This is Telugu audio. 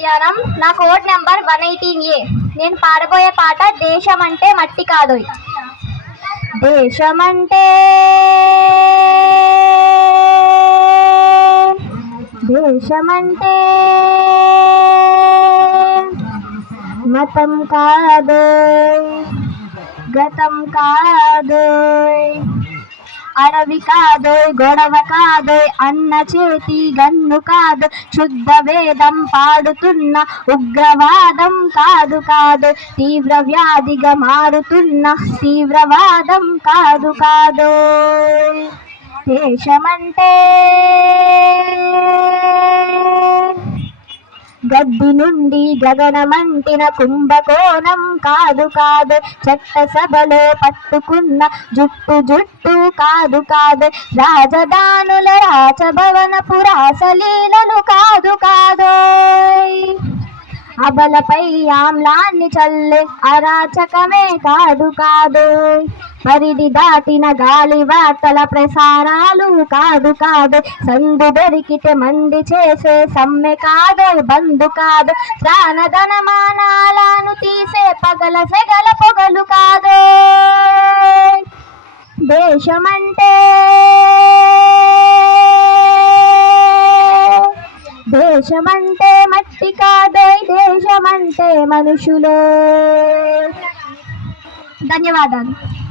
ధ్యానం. నా కోడ్ నెంబర్ 118A. నేను పాడబోయే పాట దేశం అంటే మట్టి కాదోయ్. దేశమంటే దేశమంటే మతం కాదోయ్, గతం కాదోయ్, అడవి కాదోయ్, గొడవ కాదోయ్, అన్న చేతి గన్ను కాదు, శుద్ధ వేదం పాడుతున్న ఉగ్రవాదం కాదు కాదు, తీవ్ర వ్యాధిగా మారుతున్న తీవ్రవాదం కాదు కాదోయ్. దేశమంటే గడ్డి నుండి గగనమంటిన కుంభకోణం కాదు కాదు, చట్టసభలో పట్టుకున్న జుట్టు కాదు కాదు, రాజధానుల రాజభవన పురాసలీలలు కాదు కాదోయ్, అబలపై ఆమ్లాన్ని చల్లే అరాచకమే కాదు కాదోయ్, పరిధి దాటిన గాలి వార్తల ప్రసారాలు కాదు కాదు, సందు దొరికితే మంది చేసే సమ్మె కాదు, బంధు కాదు, ప్రాణధనమానాలను తీసే పగల సెగల పొగలు కాదు. దేశమంటే దేశమంటే మట్టి కాదోయ్, దేశమంటే మనుషులు. ధన్యవాదాలు.